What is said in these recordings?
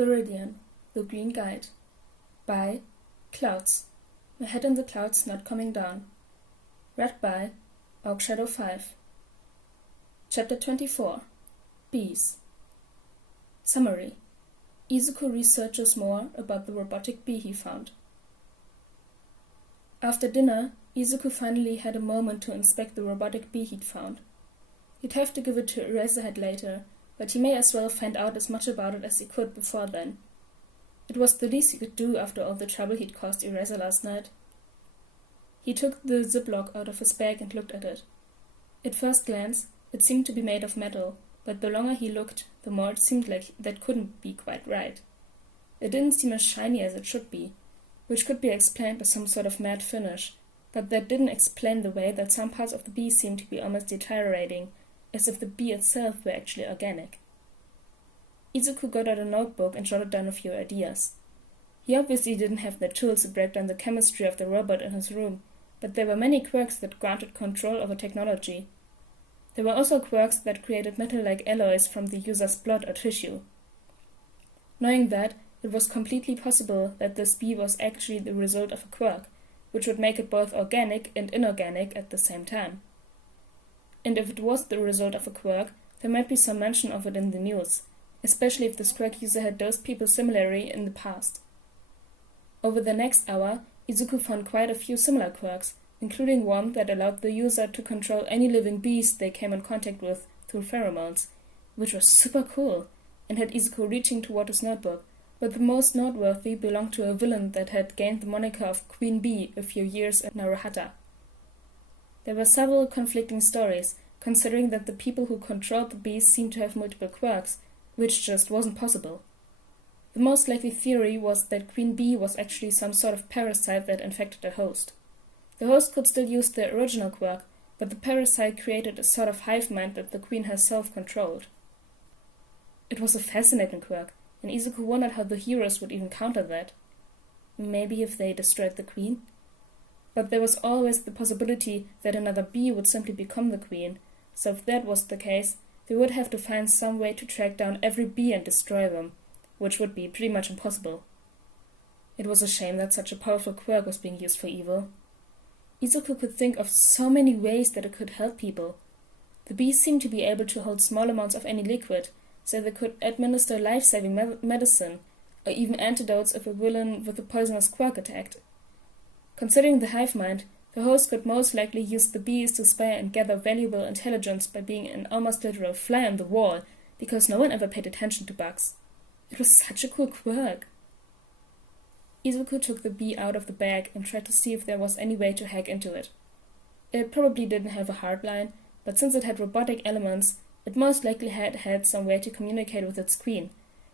Viridian, The Green Guide by Clouds. My head in the clouds not coming down. Read by Shadow5. Chapter 24. Bees. Summary. Izuku researches more about the robotic bee he found. After dinner, Izuku finally had a moment to inspect the robotic bee he'd found. He'd have to give it to Eraserhead later, but he may as well find out as much about it as he could before then. It was the least he could do after all the trouble he'd caused Eraser last night. He took the ziplock out of his bag and looked at it. At first glance, it seemed to be made of metal, but the longer he looked, the more it seemed like that couldn't be quite right. It didn't seem as shiny as it should be, which could be explained by some sort of matte finish, but that didn't explain the way that some parts of the bee seemed to be almost deteriorating, as if the bee itself were actually organic. Izuku got out a notebook and jotted down a few ideas. He obviously didn't have the tools to break down the chemistry of the robot in his room, but there were many quirks that granted control over technology. There were also quirks that created metal-like alloys from the user's blood or tissue. Knowing that, it was completely possible that this bee was actually the result of a quirk, which would make it both organic and inorganic at the same time. And if it was the result of a quirk, there might be some mention of it in the news, especially if this quirk user had dosed people similarly in the past. Over the next hour, Izuku found quite a few similar quirks, including one that allowed the user to control any living bees they came in contact with through pheromones, which was super cool, and had Izuku reaching toward his notebook, but the most noteworthy belonged to a villain that had gained the moniker of Queen Bee a few years in Naruhata. There were several conflicting stories, considering that the people who controlled the bees seemed to have multiple quirks, which just wasn't possible. The most likely theory was that Queen Bee was actually some sort of parasite that infected the host. The host could still use the original quirk, but the parasite created a sort of hive mind that the queen herself controlled. It was a fascinating quirk, and Izuku wondered how the heroes would even counter that. Maybe if they destroyed the queen? But there was always the possibility that another bee would simply become the queen, so if that was the case, they would have to find some way to track down every bee and destroy them, which would be pretty much impossible. It was a shame that such a powerful quirk was being used for evil. Izuku could think of so many ways that it could help people. The bees seemed to be able to hold small amounts of any liquid, so they could administer life-saving medicine, or even antidotes if a villain with a poisonous quirk attacked. Considering the hive mind, the host could most likely use the bees to spy and gather valuable intelligence by being an almost literal fly on the wall, because no one ever paid attention to bugs. It was such a cool quirk. Izuku took the bee out of the bag and tried to see if there was any way to hack into it. It probably didn't have a hardline, but since it had robotic elements, it most likely had some way to communicate with its queen,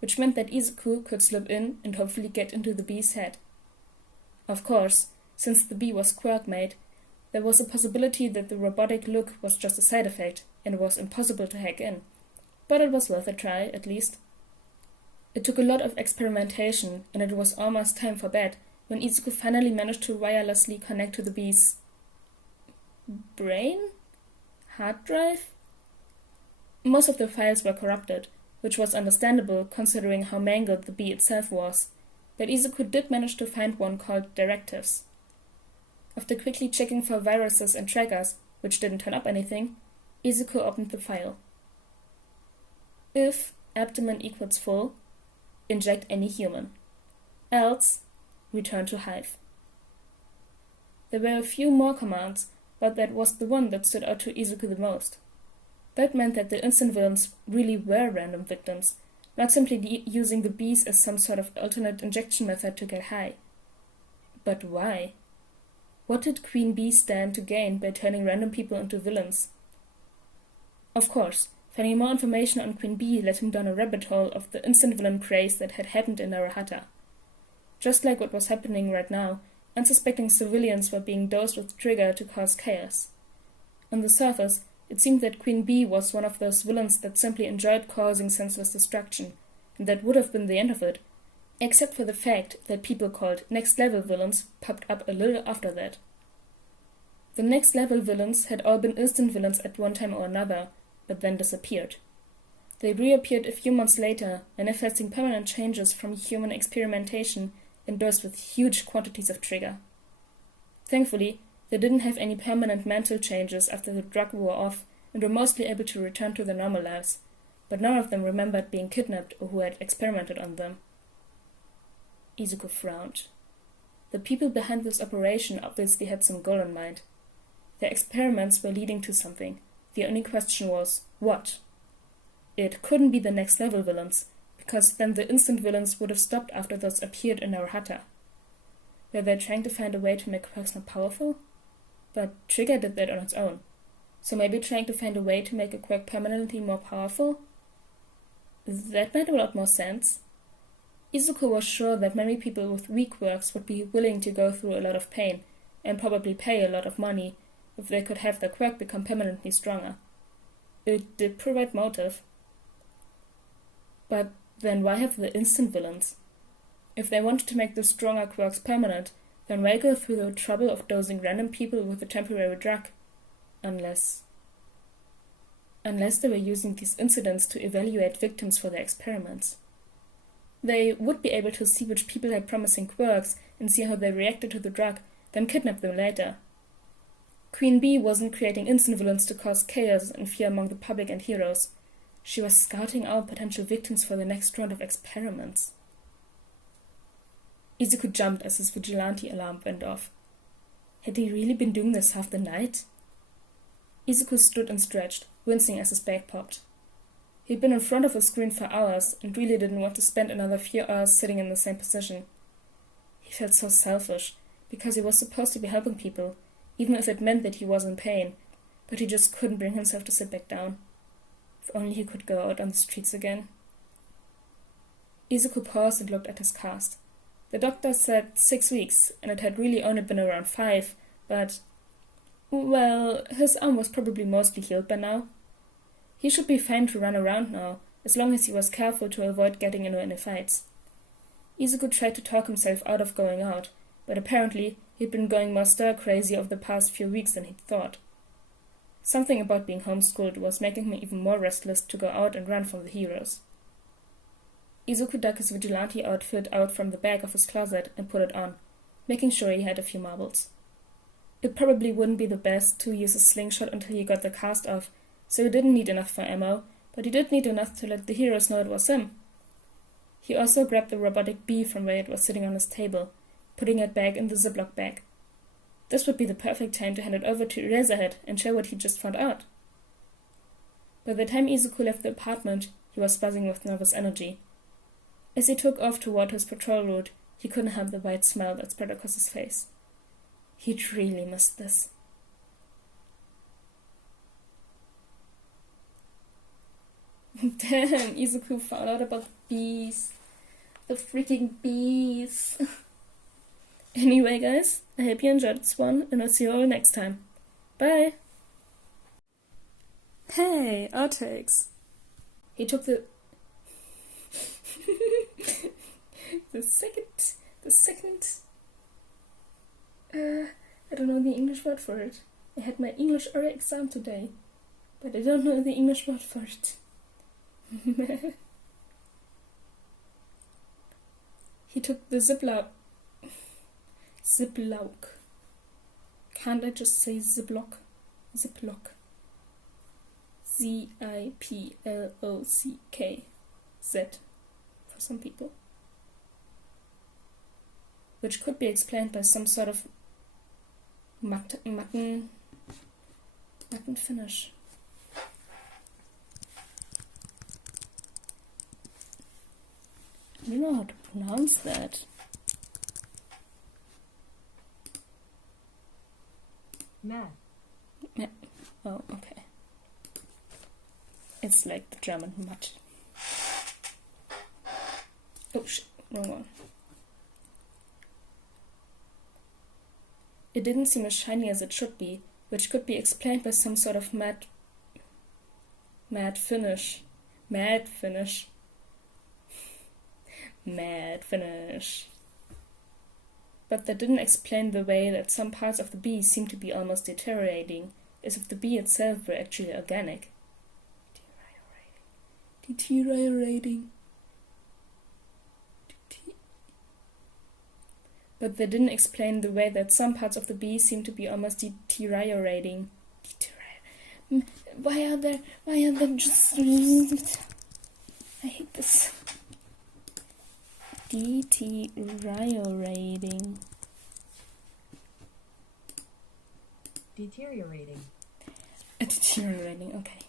which meant that Izuku could slip in and hopefully get into the bee's head. Of course, since the bee was quirk-made, there was a possibility that the robotic look was just a side effect, and it was impossible to hack in. But it was worth a try, at least. It took a lot of experimentation, and it was almost time for bed, when Izuku finally managed to wirelessly connect to the bee's brain? Hard drive? Most of the files were corrupted, which was understandable considering how mangled the bee itself was, but Izuku did manage to find one called Directives. After quickly checking for viruses and trackers, which didn't turn up anything, Izuku opened the file. If abdomen equals full, inject any human. Else, return to hive. There were a few more commands, but that was the one that stood out to Izuku the most. That meant that the instant villains really were random victims, not simply using the bees as some sort of alternate injection method to get high. But why? What did Queen Bee stand to gain by turning random people into villains? Of course, finding more information on Queen Bee led him down a rabbit hole of the instant villain craze that had happened in Naruhata. Just like what was happening right now, unsuspecting civilians were being dosed with trigger to cause chaos. On the surface, it seemed that Queen Bee was one of those villains that simply enjoyed causing senseless destruction, and that would have been the end of it, except for the fact that people called next-level villains popped up a little after that. The next-level villains had all been instant villains at one time or another, but then disappeared. They reappeared a few months later, manifesting permanent changes from human experimentation endorsed with huge quantities of trigger. Thankfully, they didn't have any permanent mental changes after the drug wore off and were mostly able to return to their normal lives, but none of them remembered being kidnapped or who had experimented on them. Izuku frowned. The people behind this operation obviously had some goal in mind. Their experiments were leading to something. The only question was, what? It couldn't be the next level villains, because then the instant villains would have stopped after those appeared in Naruhata. Were they trying to find a way to make quirks more powerful? But Trigger did that on its own. So maybe trying to find a way to make a quirk permanently more powerful? That made a lot more sense. Izuku was sure that many people with weak quirks would be willing to go through a lot of pain, and probably pay a lot of money, if they could have their quirk become permanently stronger. It did provide motive. But then why have the instant villains? If they wanted to make the stronger quirks permanent, then why go through the trouble of dosing random people with a temporary drug? Unless they were using these incidents to evaluate victims for their experiments. They would be able to see which people had promising quirks and see how they reacted to the drug, then kidnap them later. Queen Bee wasn't creating instant villains to cause chaos and fear among the public and heroes. She was scouting out potential victims for the next round of experiments. Izuku jumped as his vigilante alarm went off. Had he really been doing this half the night? Izuku stood and stretched, wincing as his back popped. He'd been in front of a screen for hours and really didn't want to spend another few hours sitting in the same position. He felt so selfish, because he was supposed to be helping people, even if it meant that he was in pain, but he just couldn't bring himself to sit back down. If only he could go out on the streets again. Izuku paused and looked at his cast. The doctor said 6 weeks, and it had really only been around 5, but, well, his arm was probably mostly healed by now. He should be fine to run around now, as long as he was careful to avoid getting into any fights. Izuku tried to talk himself out of going out, but apparently he'd been going more stir-crazy over the past few weeks than he'd thought. Something about being homeschooled was making him even more restless to go out and run from the heroes. Izuku dug his vigilante outfit out from the back of his closet and put it on, making sure he had a few marbles. It probably wouldn't be the best to use a slingshot until he got the cast off, so he didn't need enough for ammo, but he did need enough to let the heroes know it was him. He also grabbed the robotic bee from where it was sitting on his table, putting it back in the Ziploc bag. This would be the perfect time to hand it over to Eraserhead and share what he just found out. By the time Izuku left the apartment, he was buzzing with nervous energy. As he took off toward his patrol route, he couldn't help the wide smile that spread across his face. He'd really missed this. Damn, Izuku found out about the bees. The freaking bees. Anyway, guys, I hope you enjoyed this one, and I'll see you all next time. Bye! Hey, outtakes. He took the... the second... I don't know the English word for it. I had my English oral exam today, but I don't know the English word for it. He took the Ziploc. Can't I just say Ziploc? Ziploc. Ziplock. Z for some people. Which could be explained by some sort of mutton finish. I don't know how to pronounce that. Matt. Oh, okay. It's like the German Matt. Oh shit, wrong one. It didn't seem as shiny as it should be, which could be explained by some sort of matte finish. Matte finish. But that didn't explain the way that some parts of the bee seemed to be almost deteriorating, as if the bee itself were actually organic. Deteriorating. But they didn't explain the way that some parts of the bee seem to be almost deteriorating. Why are there just... I hate this. Deteriorating. Deteriorating. Deteriorating, okay.